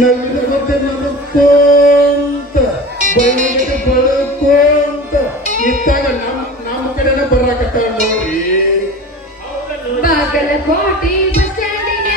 ನವಿಲಗತ್ತೆ ನಮಕೋಂತ ಬೈಲಿಗೆ ಬಳಕೋಂತ ಇತ್ತಾಗ ನಮ್ಮ ಕಡೆನೇ ಬರಾಕತ್ತಾಳ ನೋಡ್ರಿ. ಬಾಗಲಕೋಟೆ ಬಸ್ ಸ್ಟ್ಯಾಂಡಿಗೆ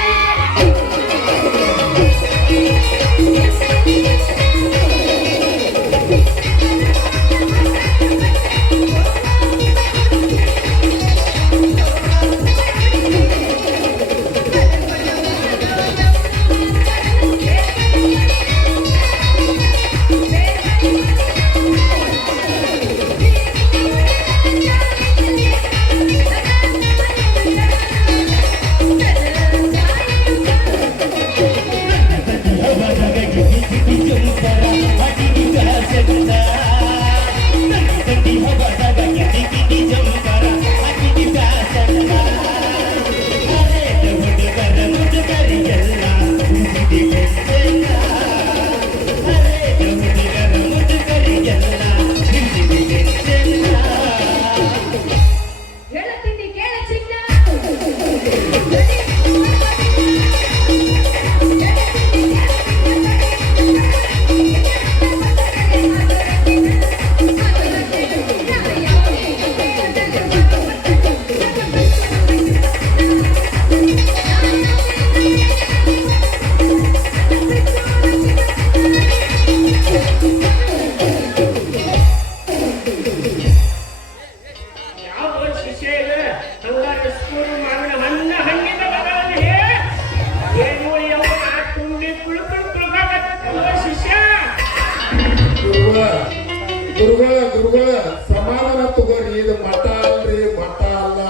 ಗುರುಗಳ ಸಮಾಧಾನ ತಗೋರಿ. ಇದು ಮಠ ಅಲ್ರಿ, ಮಠ ಅಲ್ಲ,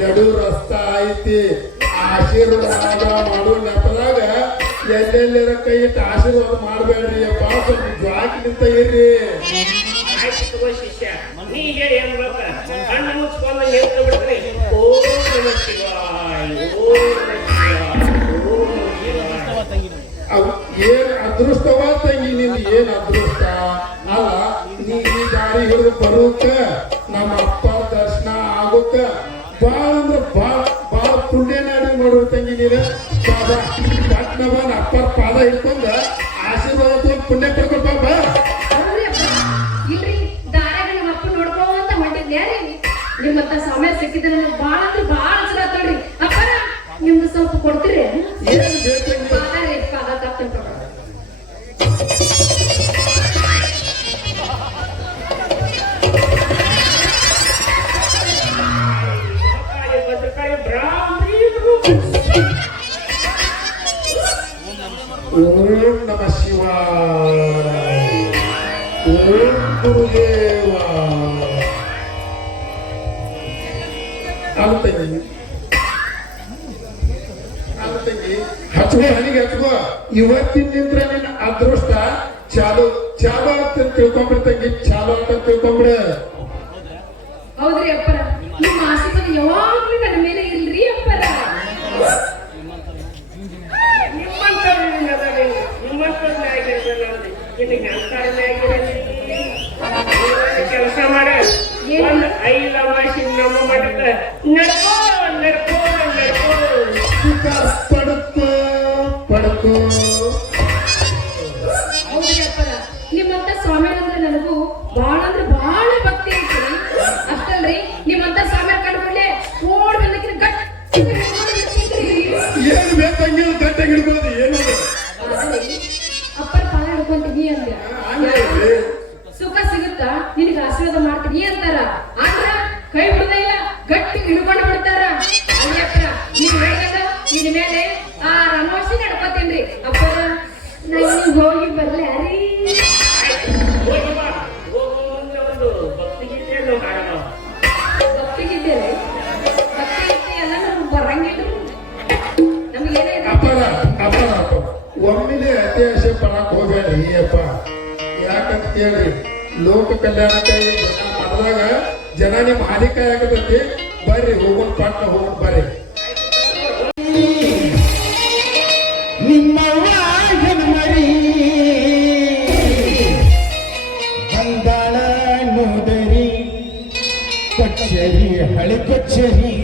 ನಡು ರಸ್ತಾ ಐತಿ. ಆಶೀರ್ವಾದ ಮಾಡೋ ನೆಪದಾಗ ಎಲ್ಲೆಲ್ಲಿರ ಕೈ ಇಟ್ಟು ಆಶೀರ್ವಾದ ಮಾಡಬೇಡ್ರಿ ಅಪ್ಪ. ಸ್ವಲ್ಪ ಜ್ವಾಕಿ ನಿಂತ ಇರ್ರಿ. ಆಯ್ತು ತಗೋ ಶಿಷ್ಯ, ನೀ ಹೇಳಿ ಏನ್ ಗೊತ್ತ, ಕಣ್ಣು ಮುಚ್ಕೊಂಡು ಹೇಳ್ತಾ ಬಿಡ್ತೀನಿ. ಓಂ ನಮಃ ಶಿವಾಯ, ಓಂ ನಮಃ ಶಿವಾಯ, ಓಂ ನಮಃ ಶಿವಾಯ. ಏನ್ ಅದೃಷ್ಟವ ತಂಗಿ, ನಿಂದು ಏನ್ ಅದೃಷ್ಟ ಅಲ್ಲ. ನೀ ಈ ದಾರಿ ಹಿಡಿದು ಬರೋಕ ನಮ್ಮ ಅಪ್ಪ ದರ್ಶನ ಆಗೋಕ ಬಾಳ ಅಂದ್ರೆ ಬಾಳ ಪುಣ್ಯ ನಾಡಿ ಮಾಡುವ ತಂಗಿ ನೀನು. ಪಟ್ನ ಬಂದ್ ಅಪ್ಪರ ಪಾದ ಹಿಡ್ಕೊಂಡ ಆಶೀರ್ವಾದ ತಗೊಂಡು ಪುಣ್ಯ ಪಡ್ಕೊಳ್ಬಾ. ಇಲ್ರಿ ದಾರಾಗ ನಮ್ಮ ಅಪ್ಪ ನೋಡ್ಕೊಂತ ಹೊಂಟಿದ್ಯಾರಿ. ನಿಮ್ಮತ್ತ ಸಮಯ ಸಿಕ್ಕಿದ್ರೆ ನನಗೆ ಬಾಳ ಅಂದ್ರೆ ಬಾಳ ಚಲೋ ಆತೋಡ್ರಿ. ಅಪ್ಪರ ನಿಮ್ದು ಸ್ವಲ್ಪ ಕೊಡ್ತೀರಿ? ಏನ್ ಬೇಕು ಪಾದ ರೀ, ಪಾದ ತಪ್ಪ ಓಂ ನಮಃ ಶಿವಾಯ, ಓಂ ಗುರುದೇವ. ತಂಗಿ ಹಚ್ಕೋ, ಹನಿಗೆ ಹಚ್ಕೋ. ಇವತ್ತಿನಿಂದ ನಿನ್ನ ಅದೃಷ್ಟ ಚಾಲು ಅಂತ ತಿಳ್ಕೊಂಡ್ಬಿಡ್ತಂಗಿ. ಚಾಲು ಅಂತ ತಿಳ್ಕೊಂಡ್ಬಿಡ. ಹೌದ್ರಿ ಅಪ್ಪರ, ನಿಮ್ಮ ಆಶೀರ್ವಾದ ಯಾವಾಗ್ಲೂ ನನ್ನ ಮೇಲೆ ಇಲ್ರಿ ಅಪ್ಪರ. ಕೆಲಸ ಮಾಡ ಒಂದು ಐಲ ಮಾಸಿ ನಮ್ಮ ಮಠದ ನಡ್ಕೋ ನಡ್ಕೋ ನಡ್ಕೋ ಪಡ್ಕೋ ಪಡ್ಕೋ. ಹೌದ್ರಿ ಅಪ್ಪರ, ನಿಮ್ಮಂತ ಸ್ವಾಮಿ ಅಂದ್ರೆ ನನಗೂ ಬಹಳ ಅಂದ್ರೆ ಬಹಳ ಭಕ್ತಿ ಐತಿ. ಅಷ್ಟಲ್ರಿ ನಿಮ್ಮಂತ ಸ್ವಾಮಿ ಕಂಡ್ಬಿಡ್ಲೆ ಓಡ್ ಬಂದಕ್ಕಿನ ಗಟ್ಟಿ ಏನ್ ಬೇಕಂಗೆ ಗಟ್ಟಾಗಿ ಹಿಡ್ಬೋದು. ಏನದು ಅಪ್ಪರ ಪಾದ ಹಿಡ್ಕೊಂತೀನಿ ಅಂದ ಸುಖ ಸಿಗುತ್ತಾ, ನಿನಗೆ ಆಶೀರ್ವಾದ ಮಾಡ್ತೀನಿ ಅಂತಾರ. ಆದ್ರ ಕೈ ಬಿಡದ ಇಲ್ಲ, ಗಟ್ಟಿ ಹಿಡ್ಕೊಂಡು ಬಿಡ್ತಾರ. ಅಯ್ಯಪ್ಪರ ನೀವ್ ಹೇಳಿದಾಗ ನಿನ್ ಮೇಲೆ ಆ ರಮೋಷಿ ನಡ್ಕೋತೀನ್ರಿ ಅಪ್ಪರ. ನಾನು ಹೋಗಿ ಬರ್ಲಾರಿ. ಒಂದು ಭಕ್ತಿಗೀತೆಯನ್ನು ಹಾಡೋಣ. ಭಕ್ತಿಗಿದ್ದೇನೆ, ಭಕ್ತಿ ಗೀತೆ ಎಲ್ಲ ನಮ್ಗೆ ಬರಂಗಿಲ್ಲ. ನಮ್ಗೇನೇ ಅಪ್ಪರ ಒಮ್ಮಿಲೆ ಅತಿ ಆಸೆ ಪಡಕ್ ಹೋಗ್ಬೇಡ್ರಿ ಅಪ್ಪ. ಯಾಕಂತ ಕೇಳ್ರಿ, ಲೋಕ ಕಲ್ಯಾಣಕ್ಕೆ ಮಾಡಿದಾಗ ಜನ ನಿಮ್ಮ ಹಾದಿ ಕಾಯಕತೈತಿ. ಬರ್ರಿ ಹೋಗೋಣ, ಪಟ್ಟ ಹೋಗೋಣ ಬರ್ರಿ. ನಿಮ್ಮವ್ವ ಮರಿ ಬಂದಾಳ ನೋದರಿ ಕೊಚ್ಚರಿ ಹಳಿ ಕೊಚ್ಚರಿ